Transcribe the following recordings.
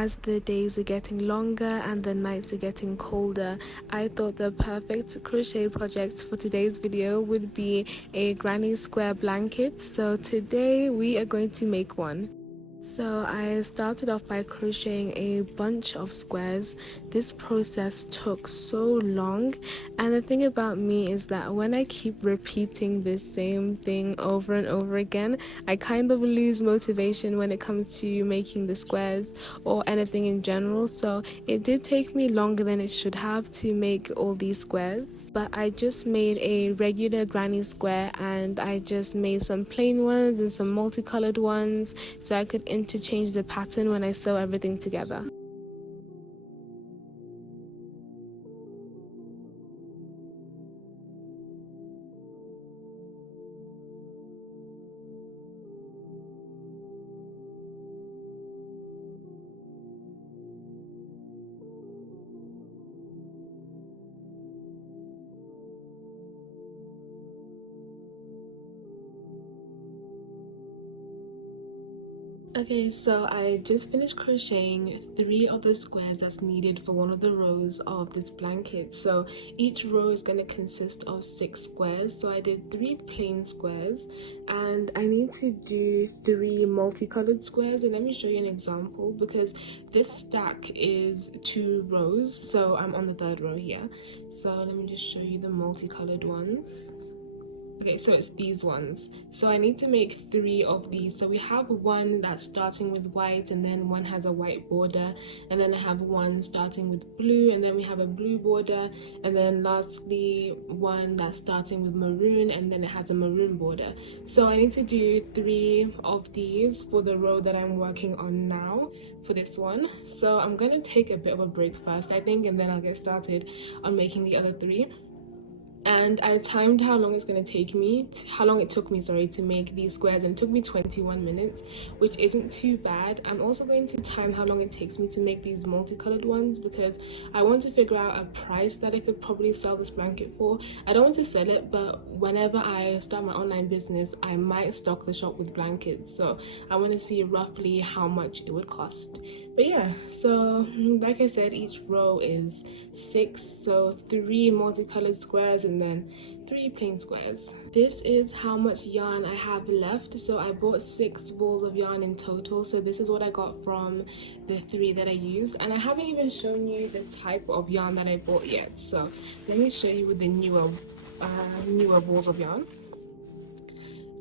as the days are getting longer and the nights are getting colder, I thought the perfect crochet project for today's video would be a granny square blanket. So today we are going to make one. So I started off by crocheting a bunch of squares. This process took so long, and the thing about me is that when I keep repeating the same thing over and over again, I kind of lose motivation when it comes to making the squares or anything in general. So it did take me longer than it should have to make all these squares, but I just made a regular granny square and I just made some plain ones and some multicolored ones so I could interchange the pattern when I sew everything together. Okay, so I just finished crocheting 3 of the squares that's needed for one of the rows of this blanket. So each row is going to consist of 6 squares. So I did 3 plain squares and I need to do 3 multicolored squares. And let me show you an example because this stack is 2 rows. So I'm on the 3rd row here. So let me just show you the multicolored ones. Okay, so it's these ones. So I need to make 3 of these. So we have one that's starting with white and then one has a white border, and then I have one starting with blue and then we have a blue border, and then lastly one that's starting with maroon and then it has a maroon border. So I need to do 3 of these for the row that I'm working on now for this one. So I'm gonna take a bit of a break first, I think, and then I'll get started on making the other 3. And I timed how long it took me to make these squares, and it took me 21 minutes, which isn't too bad. I'm also going to time how long it takes me to make these multicolored ones because I want to figure out a price that I could probably sell this blanket for. I don't want to sell it, but whenever I start my online business, I might stock the shop with blankets, so I want to see roughly how much it would cost. But yeah, so like I said, each row is 6, so 3 multicolored squares and then 3 plain squares. This is how much yarn I have left. So I bought 6 balls of yarn in total, so this is what I got from the 3 that I used, and I haven't even shown you the type of yarn that I bought yet. So let me show you with the newer balls of yarn.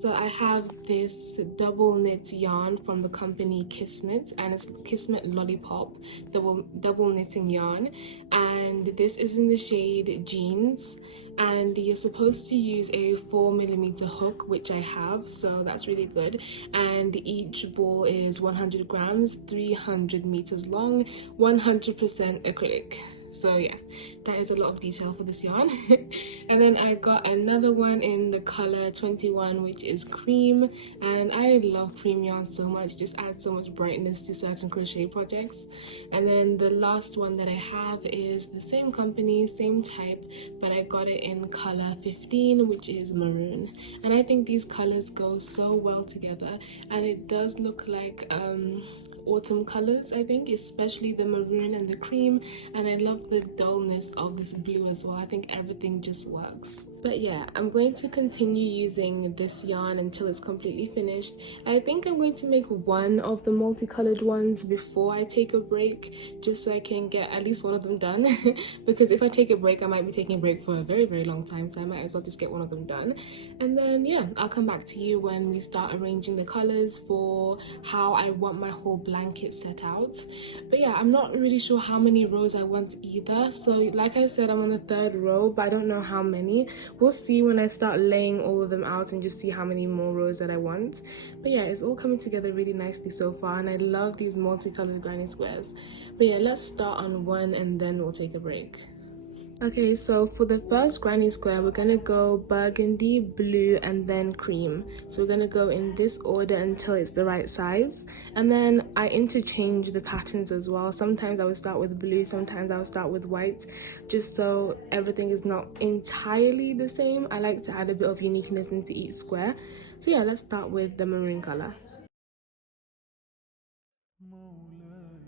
So I have this double knit yarn from the company Kismet, and it's Kismet Lollipop double knitting yarn, and this is in the shade Jeans, and you're supposed to use a 4mm hook, which I have, so that's really good. And each ball is 100 grams, 300 meters long, 100% acrylic. So yeah, that is a lot of detail for this yarn. And then I got another one in the color 21, which is cream, and I love cream yarn so much, just adds so much brightness to certain crochet projects. And then the last one that I have is the same company, same type, but I got it in color 15, which is maroon, and I think these colors go so well together, and it does look like autumn colors, I think, especially the maroon and the cream, and I love the dullness of this blue as well. I think everything just works. But yeah, I'm going to continue using this yarn until it's completely finished. I think I'm going to make one of the multicolored ones before I take a break, just so I can get at least one of them done because if I take a break, I might be taking a break for a very, very long time, so I might as well just get one of them done. And then yeah, I'll come back to you when we start arranging the colors for how I want my whole blanket set out. But yeah, I'm not really sure how many rows I want either. So like I said, I'm on the 3rd row, but I don't know how many. We'll see when I start laying all of them out and just see how many more rows that I want. But yeah, it's all coming together really nicely so far, and I love these multicolored granny squares. But yeah, let's start on one and then we'll take a break. Okay, so for the first granny square, we're gonna go burgundy, blue, and then cream. So we're gonna go in this order until it's the right size. And then I interchange the patterns as well. Sometimes I would start with blue, sometimes I would start with white, just so everything is not entirely the same. I like to add a bit of uniqueness into each square. So yeah, let's start with the maroon color. Maula,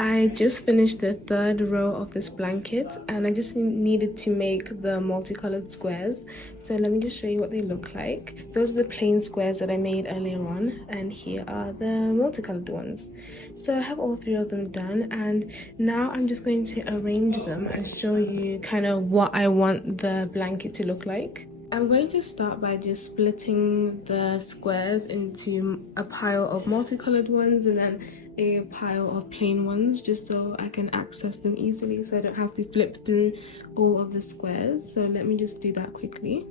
I just finished the third row of this blanket and I just needed to make the multicolored squares. So let me just show you what they look like. Those are the plain squares that I made earlier on, and here are the multicolored ones. So I have all three of them done, and now I'm just going to arrange them and show you kind of what I want the blanket to look like. I'm going to start by just splitting the squares into a pile of multicolored ones and then a pile of plain ones, just so I can access them easily, so I don't have to flip through all of the squares. So let me just do that quickly.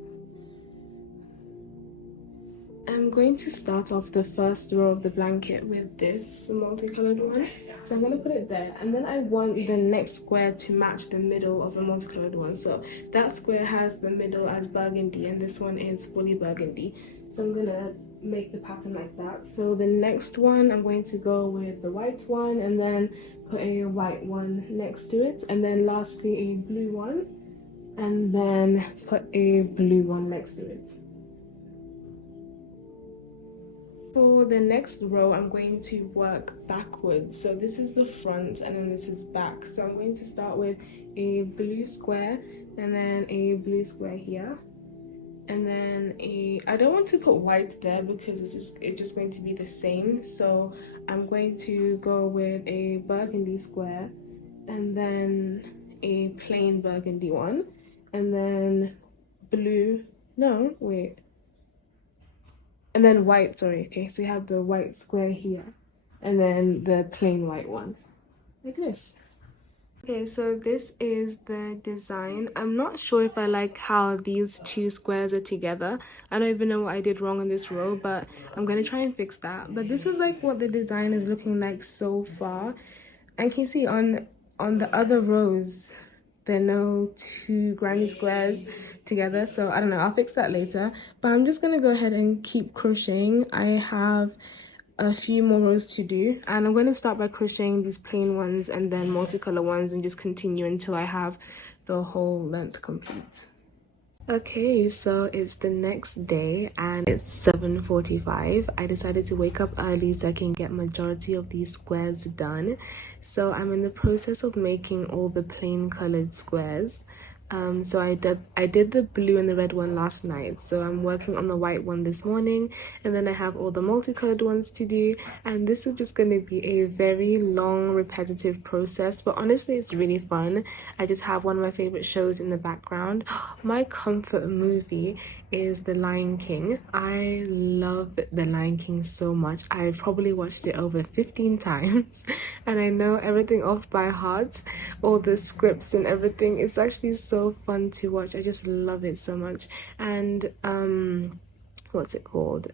I'm going to start off the first row of the blanket with this multicolored one. So I'm going to put it there, and then I want the next square to match the middle of the multicolored one. So that square has the middle as burgundy and this one is fully burgundy. So I'm going to make the pattern like that. So the next one, I'm going to go with the white one and then put a white one next to it, and then lastly a blue one, and then put a blue one next to it. For the next row, I'm going to work backwards. So this is the front and then this is back. So I'm going to start with a blue square and then a blue square here. And then I don't want to put white there because it's just going to be the same. So I'm going to go with a burgundy square and then a plain burgundy one. And then blue, no, wait. And then white, sorry, okay, so you have the white square here and then the plain white one, like this. Okay, so this is the design. I'm not sure if I like how these two squares are together. I don't even know what I did wrong in this row, but I'm gonna try and fix that. But this is like what the design is looking like so far. And can you see on the other rows, there are no two granny squares together, so I don't know, I'll fix that later. But I'm just gonna go ahead and keep crocheting. I have a few more rows to do, and I'm going to start by crocheting these plain ones and then multicolor ones and just continue until I have the whole length complete. Okay, so it's the next day and it's 7:45. I decided to wake up early so I can get majority of these squares done. So I'm in the process of making all the plain colored squares. So I did the blue and the red one last night, so I'm working on the white one this morning, and then I have all the multicolored ones to do, and this is just going to be a very long repetitive process, but honestly it's really fun. I just have one of my favorite shows in the background. My comfort movie is The Lion King. I love The Lion King so much. I've probably watched it over 15 times and I know everything off by heart, all the scripts and everything. It's actually so fun to watch. I just love it so much. And what's it called?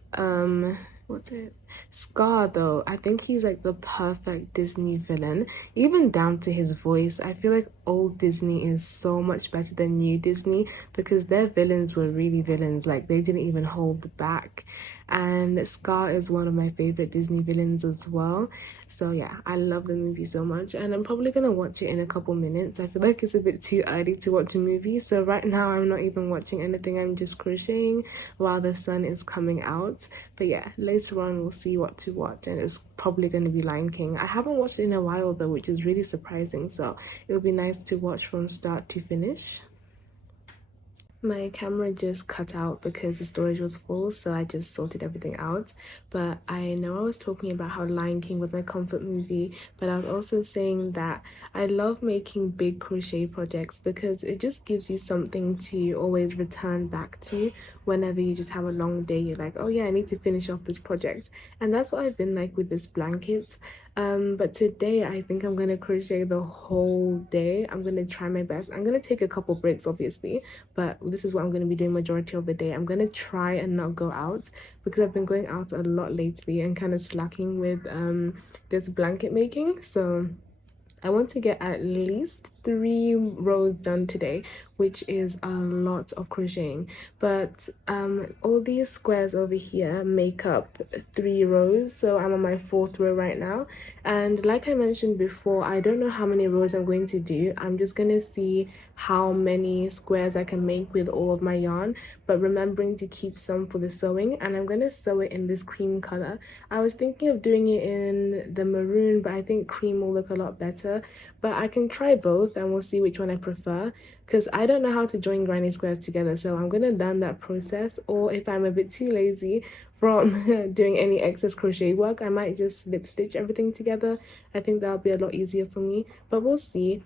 Scar, though, I think he's like the perfect Disney villain, even down to his voice. I feel like old Disney is so much better than new Disney because their villains were really villains, like they didn't even hold back. And Scar is one of my favorite Disney villains as well. So yeah, I love the movie so much, and I'm probably gonna watch it in a couple minutes. I feel like it's a bit too early to watch a movie, so right now I'm not even watching anything. I'm just crocheting while the sun is coming out. But yeah, later on we'll see what to watch, and it's probably going to be Lion King. I haven't watched it in a while though, which is really surprising, so it will be nice to watch from start to finish. My camera just cut out because the storage was full, so I just sorted everything out. But I know I was talking about how Lion King was my comfort movie, but I was also saying that I love making big crochet projects because it just gives you something to always return back to whenever you just have a long day. You're like, oh yeah, I need to finish off this project. And that's what I've been like with this blanket. But today I think I'm gonna crochet the whole day. I'm gonna try my best. I'm gonna take a couple breaks obviously, but this is what I'm gonna be doing majority of the day. I'm gonna try and not go out because I've been going out a lot lately and kind of slacking with this blanket making. So I want to get at least 3 rows done today, which is a lot of crocheting. But all these squares over here make up 3 rows, so I'm on my 4th row right now. And like I mentioned before, I don't know how many rows I'm going to do. I'm just gonna see how many squares I can make with all of my yarn, but remembering to keep some for the sewing. And I'm gonna sew it in this cream color. I was thinking of doing it in the maroon, but I think cream will look a lot better. But I can try both and we'll see which one I prefer, because I don't know how to join granny squares together, so I'm gonna learn that process. Or if I'm a bit too lazy from doing any excess crochet work, I might just slip stitch everything together. I think that'll be a lot easier for me, but we'll see.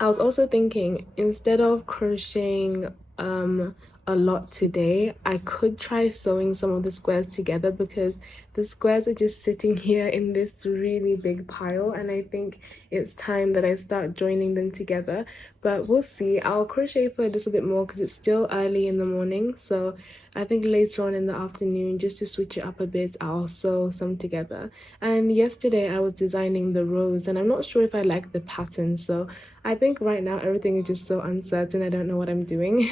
I was also thinking, instead of crocheting a lot today, I could try sewing some of the squares together, because the squares are just sitting here in this really big pile, and I think it's time that I start joining them together. But we'll see. I'll crochet for a little bit more because it's still early in the morning, so I think later on in the afternoon, just to switch it up a bit, I'll sew some together. And yesterday I was designing the rows, and I'm not sure if I like the pattern, so I think right now everything is just so uncertain. I don't know what I'm doing.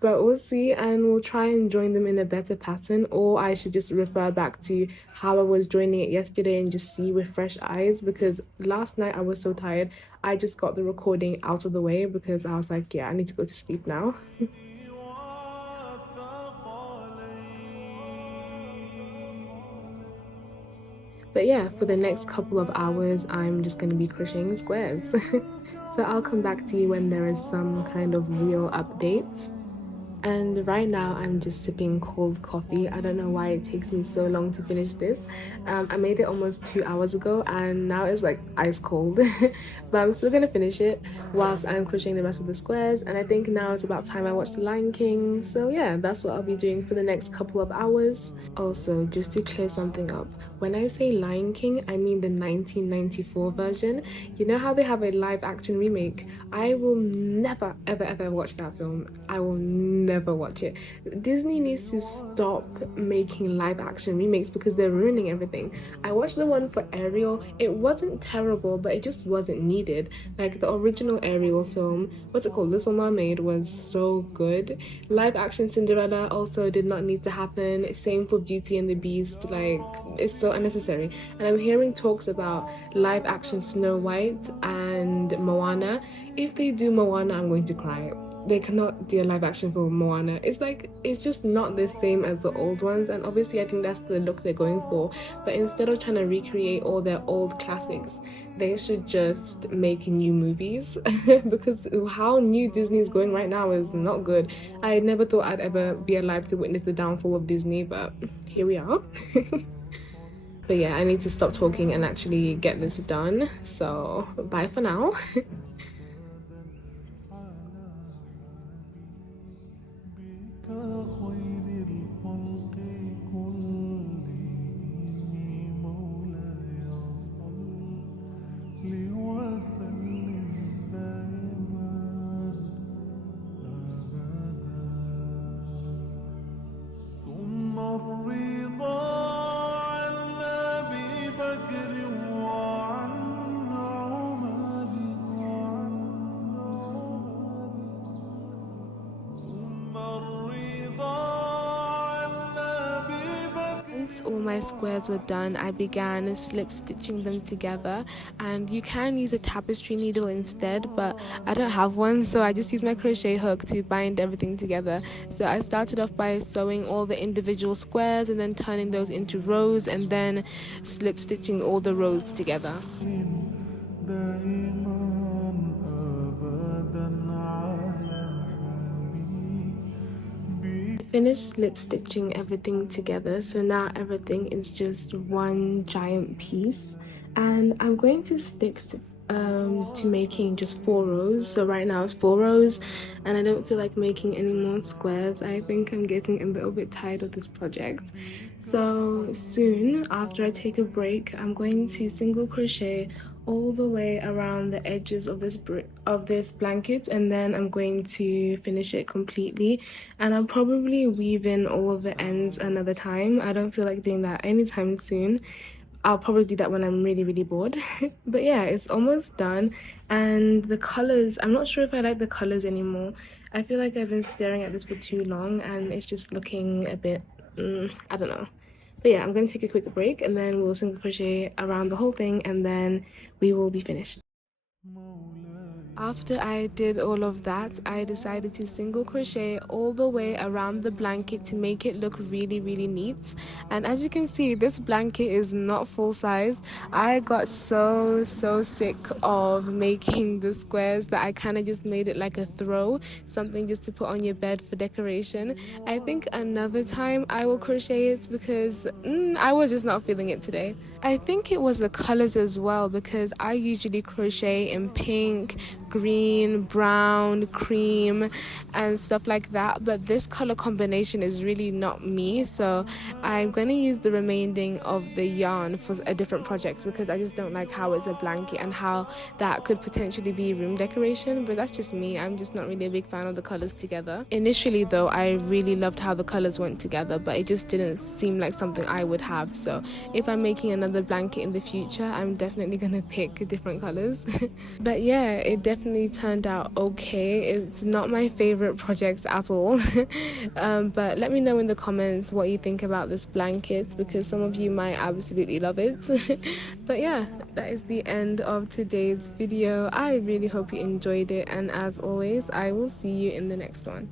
But we'll see, and we'll try and join them in a better pattern, or I should just refer back to how I was joining it yesterday and just see with fresh eyes, because last night I was so tired. I just got the recording out of the way because I was like, yeah, I need to go to sleep now. But yeah, for the next couple of hours, I'm just going to be crocheting squares. So I'll come back to you when there is some kind of real updates. And right now I'm just sipping cold coffee. I don't know why it takes me so long to finish this. I made it almost 2 hours ago and now it's like ice cold. But I'm still gonna finish it whilst I'm crocheting the rest of the squares. And I think now it's about time I watch The Lion King. So yeah, that's what I'll be doing for the next couple of hours. Also, just to clear something up, when I say Lion King, I mean the 1994 version. You know how they have a live action remake? I will never ever watch that film. I will never watch it. Disney needs to stop making live action remakes because they're ruining everything. I watched the one for Ariel. It wasn't terrible, but it just wasn't needed. Like the original Ariel film, what's it called, Little Mermaid, was so good. Live action Cinderella also did not need to happen. Same for Beauty and the Beast. Like, it's so unnecessary. And I'm hearing talks about live action Snow White and Moana. If they do Moana, I'm going to cry. They cannot do a live action for Moana. It's like, it's just not the same as the old ones, and obviously I think that's the look they're going for. But instead of trying to recreate all their old classics, they should just make new movies because how new Disney is going right now is not good. I never thought I'd ever be alive to witness the downfall of Disney, but here we are. But yeah, I need to stop talking and actually get this done. So bye for now. Once all my squares were done, I began slip stitching them together, and you can use a tapestry needle instead, but I don't have one, so I just use my crochet hook to bind everything together. So I started off by sewing all the individual squares and then turning those into rows and then slip stitching all the rows together. Finished slip stitching everything together, so now everything is just one giant piece, and I'm going to stick to making just 4 rows. So right now it's 4 rows and I don't feel like making any more squares. I think I'm getting a little bit tired of this project. So soon, after I take a break, I'm going to single crochet all the way around the edges of this blanket, and then I'm going to finish it completely, and I'll probably weave in all of the ends another time. I don't feel like doing that anytime soon. I'll probably do that when I'm really bored. But yeah, it's almost done. And the colors, I'm not sure if I like the colors anymore. I feel like I've been staring at this for too long and it's just looking a bit, I don't know. But yeah, I'm going to take a quick break and then we'll single crochet around the whole thing and then we will be finished. After I did all of that, I decided to single crochet all the way around the blanket to make it look really neat. And as you can see, this blanket is not full size. I got so sick of making the squares that I kind of just made it like a throw, something just to put on your bed for decoration. I think another time I will crochet it because I was just not feeling it today. I think it was the colors as well, because I usually crochet in pink, green, brown, cream and stuff like that, but this color combination is really not me, so I'm going to use the remaining of the yarn for a different project because I just don't like how it's a blanket and how that could potentially be room decoration. But that's just me, I'm just not really a big fan of the colors together. Initially though, I really loved how the colors went together, but it just didn't seem like something I would have. So if I'm making another blanket in the future, I'm definitely going to pick different colors. But yeah, it definitely turned out okay. It's not my favorite project at all. But let me know in the comments what you think about this blanket, because some of you might absolutely love it. But yeah, that is the end of today's video. I really hope you enjoyed it, and as always, I will see you in the next one.